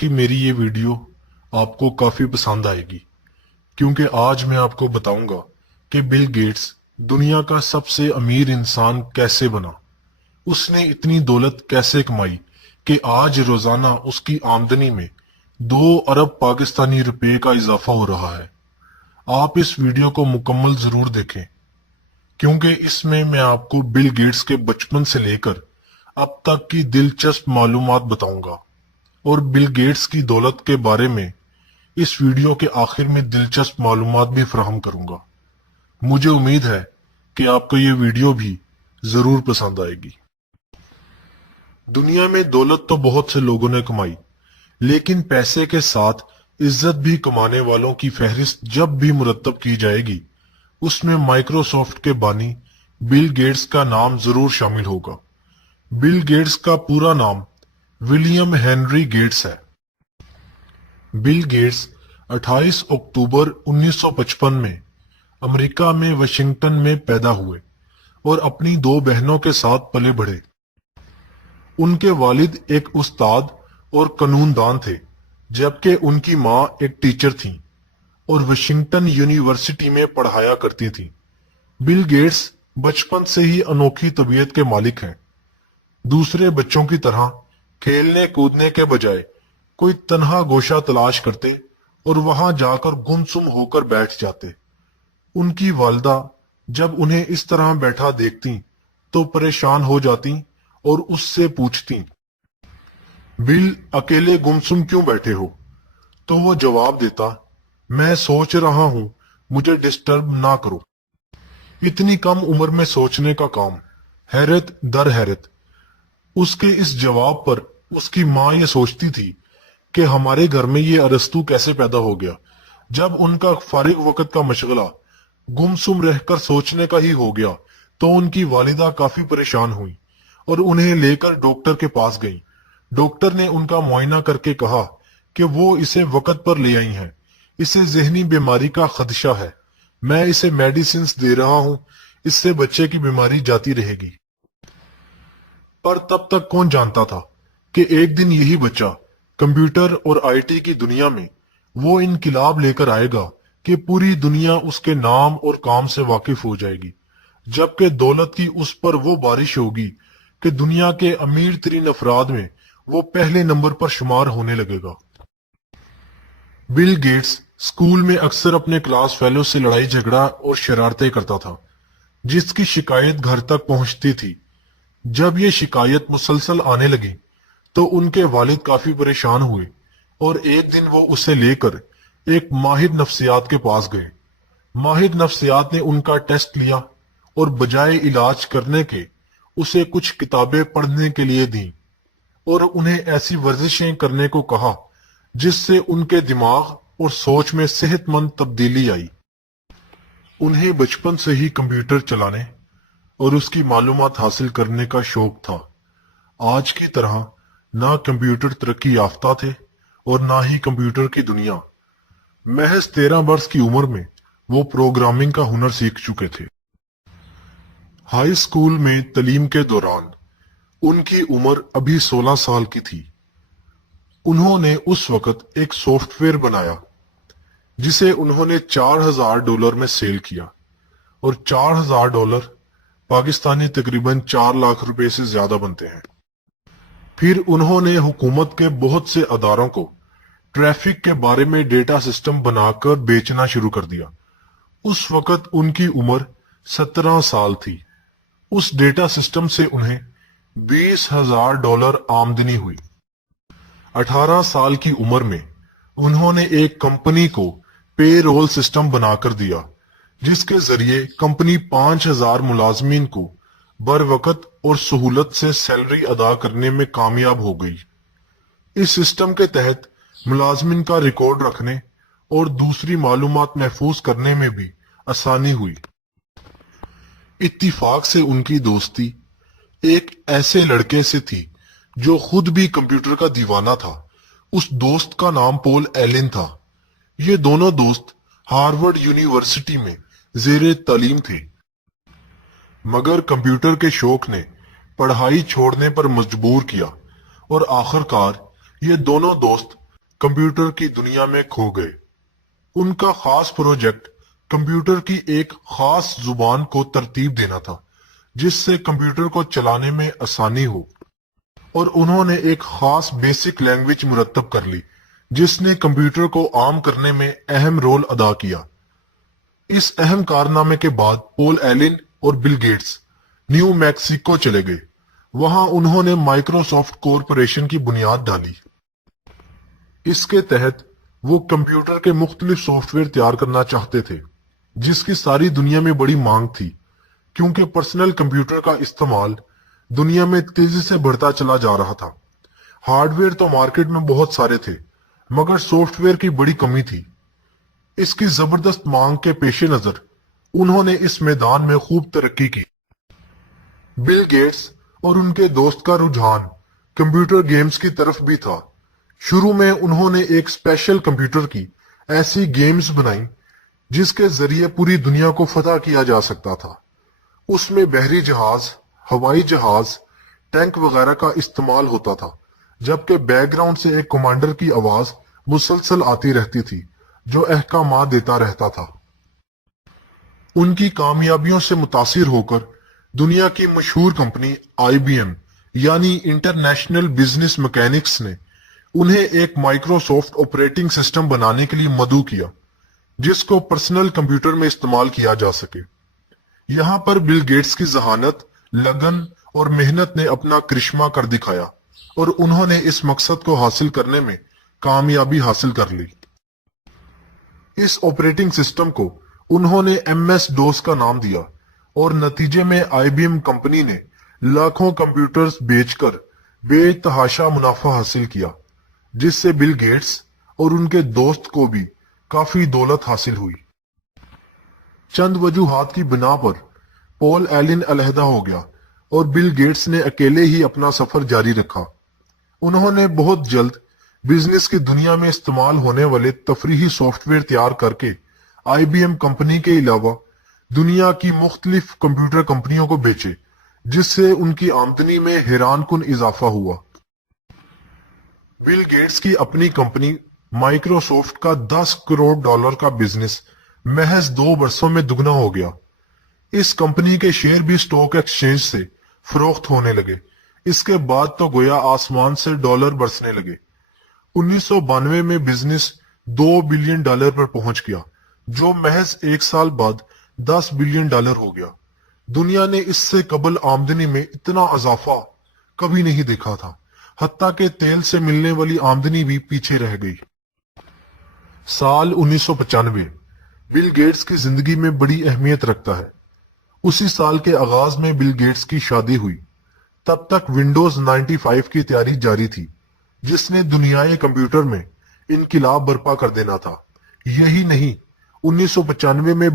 कि मेरी ये वीडियो आपको काफी पसंद आएगी, क्योंकि आज मैं आपको बताऊंगा कि बिल गेट्स दुनिया का सबसे अमीर इंसान कैसे बना। उसने इतनी दौलत कैसे कमाई कि आज रोजाना उसकी आमदनी में 2 अरब पाकिस्तानी रुपए का इजाफा हो रहा है। आप इस वीडियो को मुकम्मल जरूर देखें, क्योंकि इसमें मैं आपको बिल गेट्स के बचपन से लेकर अब तक की दिलचस्प मालूमात बताऊंगा और बिल गेट्स की दौलत के बारे में इस वीडियो के आखिर में दिलचस्प मालूमात भी फराहम करूंगा। मुझे उम्मीद है कि आपको ये वीडियो भी जरूर पसंद आएगी। दुनिया में दौलत तो बहुत से लोगों ने कमाई, लेकिन पैसे के साथ इज्जत भी कमाने वालों की फहरिस्त जब भी मुरतब की जाएगी, उसमें माइक्रोसॉफ्ट के बानी बिल गेट्स का नाम जरूर शामिल होगा। बिल गेट्स का पूरा नाम विलियम हेनरी गेट्स है। बिल गेट्स 28 अक्टूबर 1955 में अमेरिका में वाशिंगटन में पैदा हुए और अपनी 2 बहनों के साथ पले बढ़े। उनके वालिद एक उस्ताद और कानूनदान थे, जबकि उनकी मां एक टीचर थी और वाशिंगटन यूनिवर्सिटी में पढ़ाया करती थी। बिल गेट्स बचपन से ही अनोखी तबीयत के मालिक हैं। दूसरे बच्चों की तरह खेलने कूदने के बजाय कोई तन्हा गोशा तलाश करते और वहां जाकर गुमसुम होकर बैठ जाते। उनकी वालिदा जब उन्हें इस तरह बैठा देखती तो परेशान हो जाती और उससे पूछती, बिल, अकेले गुमसुम क्यों बैठे हो? तो वो जवाब देता, मैं सोच रहा हूं, मुझे डिस्टर्ब ना करो। इतनी कम उम्र में सोचने का काम, हैरत दर हैरत। उसके इस जवाब पर उसकी मां ये सोचती थी कि हमारे घर में ये अरस्तू कैसे पैदा हो गया। जब उनका फारिग वक्त का मशगला गुमसुम रहकर सोचने का ही हो गया तो उनकी वालिदा काफी परेशान हुई और उन्हें लेकर डॉक्टर के पास गई। डॉक्टर ने उनका मुआयना करके कहा कि वो इसे वक्त पर ले आई हैं, इसे जहनी बीमारी का खदशा है, मैं इसे मेडिसिन दे रहा हूं, इससे बच्चे की बीमारी जाती रहेगी। पर तब तक कौन जानता था कि एक दिन यही बच्चा कंप्यूटर और आईटी की दुनिया में वो इनकिलाब लेकर आएगा कि पूरी दुनिया उसके नाम और काम से वाकिफ हो जाएगी, जबकि दौलत की उस पर वो बारिश होगी कि दुनिया के अमीर तरीन अफराद में वो पहले नंबर पर शुमार होने लगेगा। बिल गेट्स स्कूल में अक्सर अपने क्लास फेलो से लड़ाई झगड़ा और शरारतें करता था, जिसकी शिकायत घर तक पहुंचती थी। जब ये शिकायत मुसलसल आने लगी तो उनके वालिद काफी परेशान हुए और एक दिन वो उसे लेकर एक माहिर नफ्सियात के पास गए। माहिर नफ्सियात ने उनका टेस्ट लिया और बजाय इलाज करने के उसे कुछ किताबें पढ़ने के लिए दी और उन्हें ऐसी वर्जिशें करने को कहा जिससे उनके दिमाग और सोच में सेहतमंद तब्दीली आई। उन्हें बचपन से ही कंप्यूटर चलाने और उसकी मालूमात हासिल करने का शौक था। आज की तरह ना कंप्यूटर तरक्की याफ्ता थे और ना ही कंप्यूटर की दुनिया। महज 13 वर्ष की उम्र में वो प्रोग्रामिंग का हुनर सीख चुके थे। हाई स्कूल में तालीम के दौरान उनकी उम्र अभी 16 साल की थी। उन्होंने उस वक्त एक सॉफ्टवेयर बनाया जिसे उन्होंने $4000 में सेल किया और $4000 पाकिस्तानी तकरीबन 4 लाख रुपए से ज्यादा बनते हैं। फिर उन्होंने हुकूमत के बहुत से अदारों को ट्रैफिक के बारे में डेटा सिस्टम बनाकर बेचना शुरू कर दिया। उस वक्त उनकी उम्र 17 साल थी। उस डेटा सिस्टम से उन्हें $20,000 आमदनी हुई। 18 साल की उम्र में उन्होंने एक कंपनी को पे रोल सिस्टम बनाकर दिया, जिसके जरिए कंपनी 5000 मुलाजमीन को बर वक्त और सहूलत से सैलरी अदा करने में कामयाब हो गई। इस सिस्टम के तहत मुलाजमीन का रिकॉर्ड रखने और दूसरी मालूमात महफूज करने में भी आसानी हुई। इत्तिफाक से उनकी दोस्ती एक ऐसे लड़के से थी जो खुद भी कंप्यूटर का दीवाना था। उस दोस्त का नाम पॉल एलन था। ये दोनों दोस्त हार्वर्ड यूनिवर्सिटी में जेरे तालीम थे, मगर कंप्यूटर के शौक ने पढ़ाई छोड़ने पर मजबूर किया और आखिरकार ये दोनों दोस्त कंप्यूटर की दुनिया में खो गए। उनका खास प्रोजेक्ट कंप्यूटर की एक खास जुबान को तरतीब देना था जिससे कंप्यूटर को चलाने में आसानी हो, और उन्होंने एक खास बेसिक लैंग्वेज मुरतब कर ली जिसने कंप्यूटर को आम करने में अहम रोल अदा किया। इस अहम कारनामे के बाद पॉल एलिन और बिल गेट्स न्यू मैक्सिको चले गए। वहां उन्होंने माइक्रोसॉफ्ट कॉरपोरेशन की बुनियाद डाली। इसके तहत वो कंप्यूटर के मुख्तलिफ सॉफ्टवेयर तैयार करना चाहते थे जिसकी सारी दुनिया में बड़ी मांग थी, क्योंकि पर्सनल कंप्यूटर का इस्तेमाल दुनिया में तेजी से बढ़ता चला जा रहा था। हार्डवेयर तो मार्केट में बहुत सारे थे मगर सॉफ्टवेयर की बड़ी कमी थी। इसकी जबरदस्त मांग के पेश नजर उन्होंने इस मैदान में खूब तरक्की की। बिल गेट्स और उनके दोस्त का रुझान कंप्यूटर गेम्स की तरफ भी था। शुरू में उन्होंने एक स्पेशल कंप्यूटर की ऐसी गेम्स बनाई जिसके जरिए पूरी दुनिया को फतह किया जा सकता था। उसमें बहरी जहाज, हवाई जहाज, टैंक वगैरह का इस्तेमाल होता था, जबकि बैकग्राउंड से एक कमांडर की आवाज मुसलसल आती रहती थी जो अहकाम देता रहता था। उनकी कामयाबियों से मुतासिर होकर दुनिया की मशहूर कंपनी IBM यानी इंटरनेशनल बिजनेस मैकेनिक्स ने उन्हें एक माइक्रोसॉफ्ट ऑपरेटिंग सिस्टम बनाने के लिए मदऊ किया जिसको पर्सनल कंप्यूटर में इस्तेमाल किया जा सके। यहां पर बिल गेट्स की जहानत, लगन और मेहनत ने अपना करिश्मा कर दिखाया और उन्होंने इस मकसद को हासिल करने में कामयाबी हासिल कर ली। इस ऑपरेटिंग सिस्टम को उन्होंने MS-DOS का नाम दिया और नतीजे में IBM कंपनी ने लाखों कंप्यूटर्स बेचकर बेतहाशा मुनाफा हासिल किया, जिससे बिल गेट्स और उनके दोस्त को भी काफी दौलत हासिल हुई। चंद वजूहात की बिना पर पॉल एलिन अलहदा हो गया और बिल गेट्स ने अकेले ही अपना सफर जारी रखा। उन्होंने बहुत जल्द बिजनेस की दुनिया में इस्तेमाल होने वाले तफरीही सॉफ्टवेयर तैयार करके IBM कंपनी के अलावा दुनिया की मुख्तलिफ कंप्यूटर कंपनियों को बेचे, जिससे उनकी आमदनी में हैरानकुन इजाफा हुआ। बिल गेट्स की अपनी कंपनी माइक्रोसॉफ्ट का $10 करोड़ का बिजनेस महज 2 वर्षों में दुगना हो गया। इस कंपनी के शेयर भी स्टॉक एक्सचेंज से फरोख्त होने लगे। इसके बाद तो गोया आसमान से डॉलर बरसने लगे। 1992 में बिजनेस $2 बिलियन पर पहुंच गया, जो महज 1 साल बाद $10 बिलियन हो गया। दुनिया ने इससे कबल आमदनी में इतना इजाफा कभी नहीं देखा था, हत्ता के तेल से मिलने वाली आमदनी भी पीछे रह गई। साल 1995 बिल गेट्स की जिंदगी में बड़ी अहमियत रखता है। उसी साल के आगाज में बिल गेट्स की शादी हुई। तब तक विंडोज 95 की तैयारी जारी थी, जिसने दुनियाए कंप्यूटर में इनकिलाब बर्पा कर देना था। यही नहीं, 1995 में